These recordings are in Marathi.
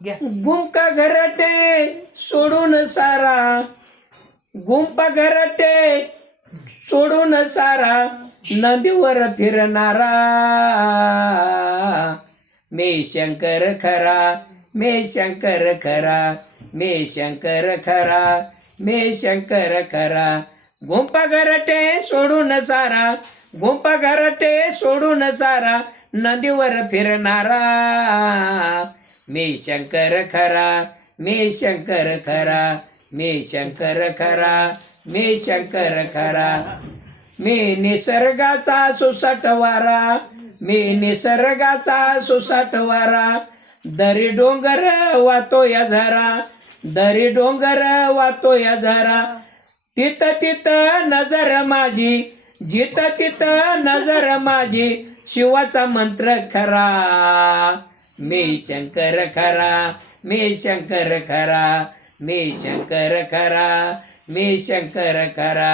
गुंपा घरटे सोडून सारा, गुंपा घरटे सोडून सारा, नदीवर फिरणारा मे शंकर खरा, मे शंकर खरा, मे शंकर खरा, मे शंकर खरा. गुंपा घरटे सोडून सारा, गुंपा घरटे सोडून सारा, नदीवर फिरणारा मे शंकर खरा, मे शंकर खरा, मे शंकर खरा, मे शंकर खरा. मी निसर्गाचा सुसाटवारा, मी निसर्गाचा सुसाटवारा, दरी डोंगर वातो या झरा, दरी डोंगर वातो या झरा. तित तित नजर माझी, जित तित नजर माझी, शिवाचा मंत्र खरा मे शंकर खरा, मे शंकर खरा, मे शंकर खरा, मे शंकर खरा.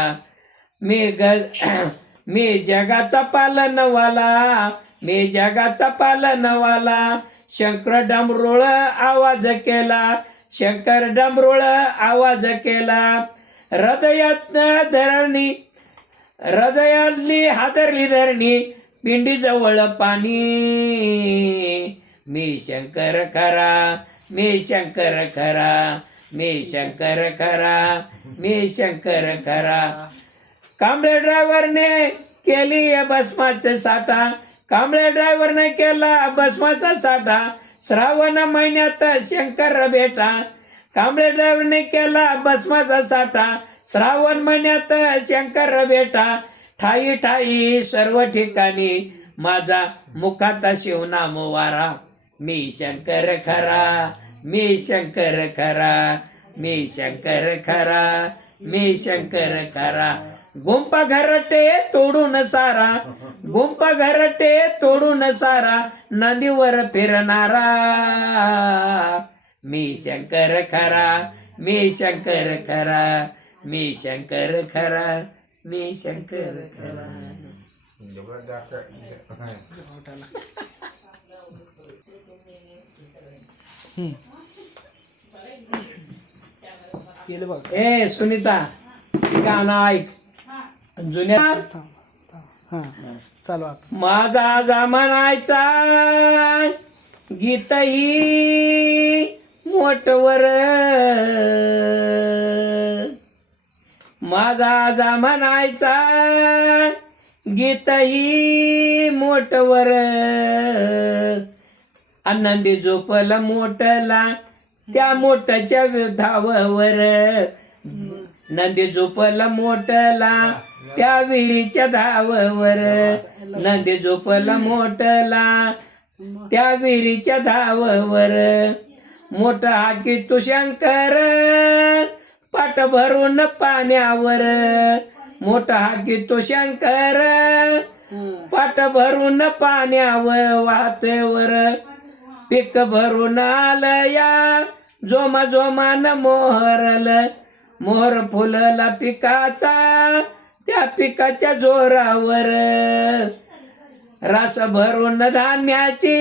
मी जगाचा पालनवाला, मी जगाचा पालनवाला, शंकर डमरुळ आवाज केला, शंकर डमरुळ आवाज केला. हृदयात धरणी, हृदयातली हादरली धरणी, पिंडी जवळ पाणी मी शंकर खरा, मी शंकर खरा, मी शंकर खरा, मी शंकर खरा. कांबळे ड्रायव्हरने केली भस्माचा साठा, कांबळे ड्रायव्हरने केला भस्माचा साठा, श्रावण महिन्यात शंकर भेटा, कांबळे ड्रायव्हरने केला भस्माचा साठा, श्रावण महिन्यात शंकर भेटा. ठाई ठाई सर्व ठिकाणी माझा मुखाचा शिवनाम वारा मी शंकर खरा, मी शंकर खरा, मी शंकर खरा, मी शंकर खरा. गुंपा घरटे तोडून सारा, गुंपा घरटे तोडून सारा, नदीवर फिरणारा मी शंकर खरा, मी शंकर खरा, मी शंकर खरा, मी शंकर खरा. ए सुनीता गाणं ऐक जुन्या. माझा जमानायचा गीतही मोठवर, माझा जमानायचा गीतही मोठवर, आनंदी झोपला मोठला त्या मोठ्याच्या धावावर, नंदी झोपला मोठला त्या विहिरीच्या धावावर, नंदी झोपला मोठला त्या विहिरीच्या धावावर. मोठा हाकी तू शंकर पाट भरून पाण्यावर, मोठा हाकी तो शंकर पाट भरून पाण्यावर वाहतेवर. पीक भरून आलया जोमा जोमान मोहरल, मोहर फुलला पिकाचा त्या पिकाच्या जोरावर. रास भरून धान्याची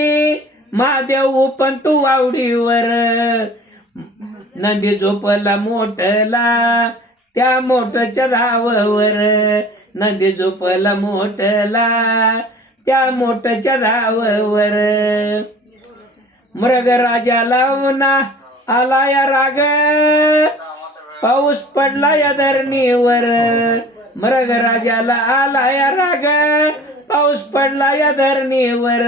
महादेव उपंतू वावडीवर, नंदी झोपला मोठला त्या मोठच्या धावावर, नंदी झोपला मोठला त्या मोठच्या धावावर. मृग राजा लावना आला या राग, पाऊस पडला या धरणीवर, मृग राजाला आला या राग, पाऊस पडला या धरणीवर.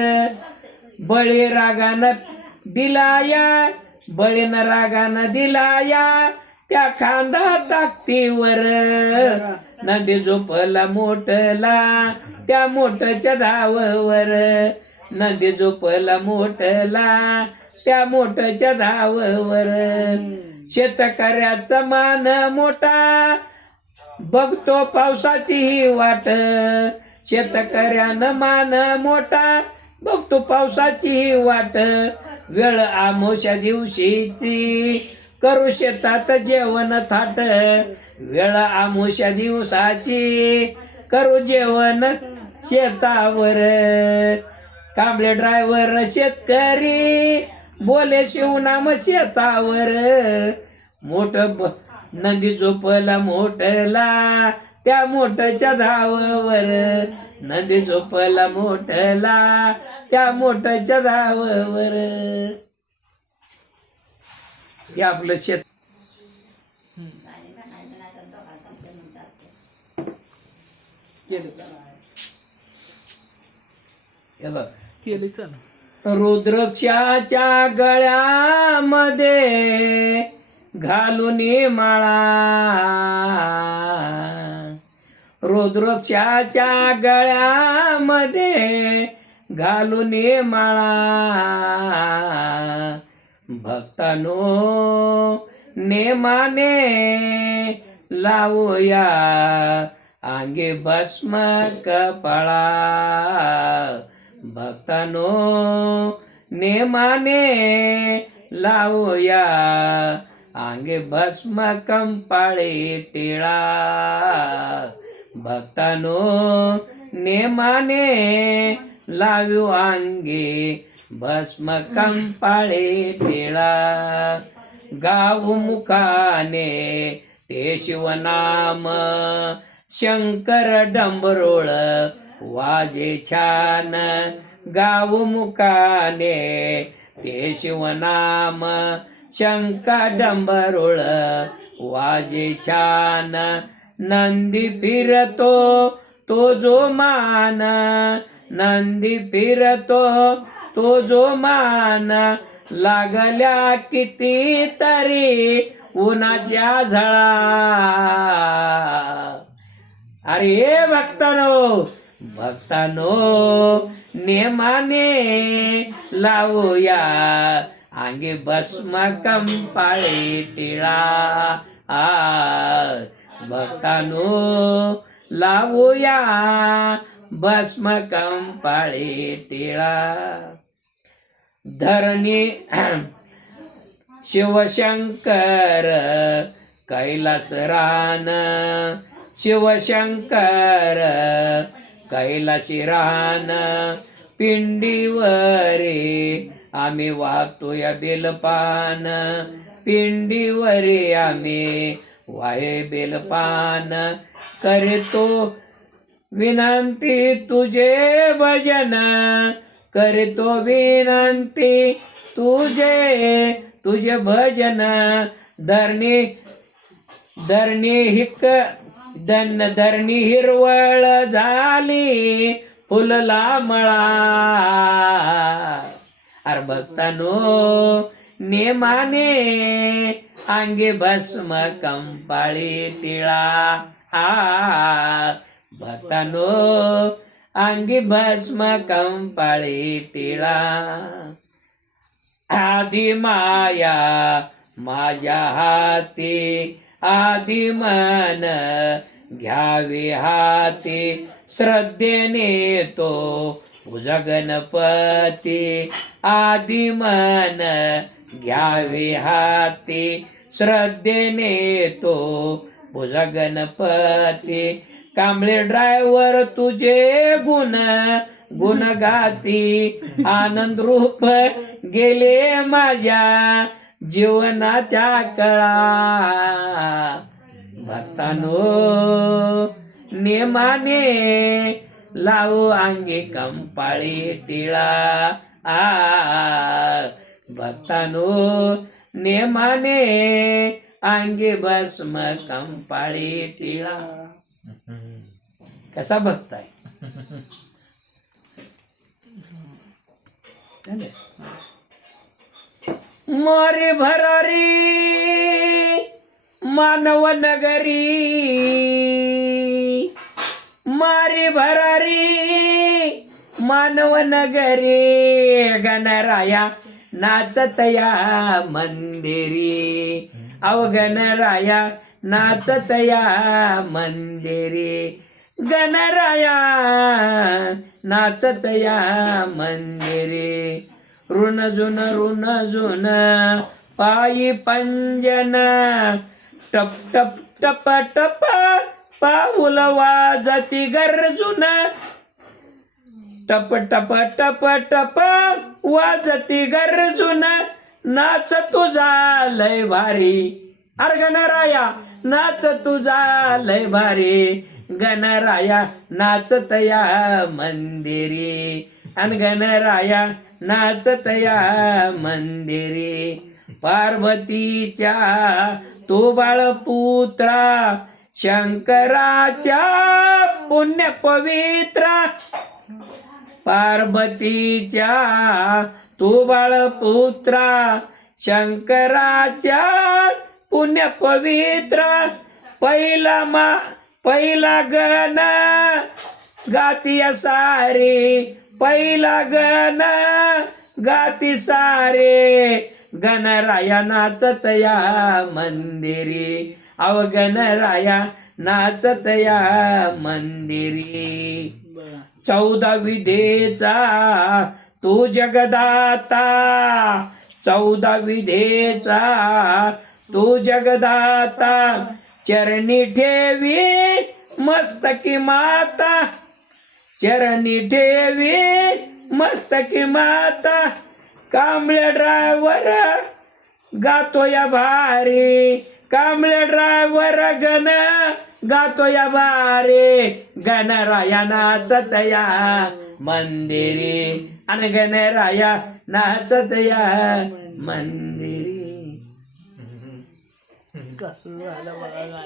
बळी रागानं दिलाया, बळीन रागानं दिलाया त्या खांदा ताकतीवर, नदी झोपला मोठला त्या मोठच्या धावावर, नदी झोपला मोठला त्या मोठच्या धावावर. शेतकऱ्याचा मान मोठा बघतो पावसाची ही वाट, शेतकऱ्यानं मान मोठा बघतो पावसाची ही वाट. वेळ आमोशा दिवशीची करू शेतात जेवण थाट, वेळ आमोशा दिवसाची करू जेवण शेतावर. कांबळे ड्रायव्हर शेतकरी बोले शिवनाम शेतावर मोठ नंदी झोपला मोठला त्या मोठच्या धावावर नंदी झोपला मोठला त्या मोठच्या धावावर हे आपलं शेत हे बघ केले चालू रुद्राक्षाच्या गळ्यामध्ये घालून माळा रुद्राक्षाच्या गळ्यामध्ये घालून माळा भक्तानो नेमाने लावूया अंगे भस्म कपाळा भक्तानो नेमाने लावूया अंगे भस्म कंपाळे टिळा भक्तानो नेमाने लावू अंगे भस्म कंपाळे टिळा गाऊ मुखाने ते शिवनाम शंकर डंबरोळ वाजे छान गाऊ मुखाने ते शिवनाम शंकर डंबरोळ वाजे छान नंदी फिरतो तो जो मान नंदी फिरतो तो जो मान लागल्या किती तरी उन्हाच्या झळा अरे भक्तानो नेमाने लावूया अंगे भस्म कंपाळे टिळा भक्तानो लावूया भस्म कंपाळे टिळा धरणी शिवशंकर कैलास रान शिवशंकर कैलाशी रान पिंडीवरे आम्ही वाहतोया बेलपान पिंडीवरे आम्ही वाहे बेलपान करतो विनंती तुझे भजन करतो विनंती तुझे भजन धरणी हिरवळ झाली फुलला मळा अरे भक्तानो नेमाने अंगे भस्म कंपाळी टिळा भक्तानो अंगी भस्म कंपाळी टिळा आधी माया माझ्या हाती आधी मन घ्यावे हाती श्रद्धेने तो तुझा गणपती आधी मन घ्यावे हाती श्रद्धेने तो तुझा गणपती कांबळे ड्रायव्हर तुझे गुण गाती आनंद रूप गेले माझ्या जीवनाच्या कळा भक्तानो नेमाने लावू अंगी कंपाळी टिळा भक्तानो नेमाने अंगी भस्म कंपाळी टिळा कसा भक्त आहे मोरी भरारी मानव नगरी मारी भरारी मानव नगरी गणराया नाचतया मंदिरी अव गणराया नाचतया मंदिरी गणराया नाचतया मंदिरी ऋण जुन पायी पंजन टप टप टप टप पाऊल वाजती गरजून टप टप टप टप वाजती गरजून नाच तुझा लय भारी अरे गणराया नाच तुझा लय भारी गणराया नाचत या मंदिरी अन गणराया नाचत या मंदिरी पार्वतीच्या तो बाळपुत्रा शंकराच्या पुण्य पवित्रा पार्वतीच्या तो बाळपुत्रा शंकराच्या पुण्य पवित्रा पहिला गण गाती सारे पहिला गण गाती सारे गणराया नाचत या मंदिरी अव गणराया नाचत या मंदिरी 14 विधेचा तू जगदाता 14 विधेचा तू जगदाता चरणी ठेवी मस्तकी माता चरणी ठेवी मस्तकी माता कांबळे ड्रायव्हर गातो या भारी कांबळे ड्रायव्हर गण गातो या भारी गणराया नाचत या मंदिरी आणि गणराया नाचत या मंदिरी कसं झालं बघा.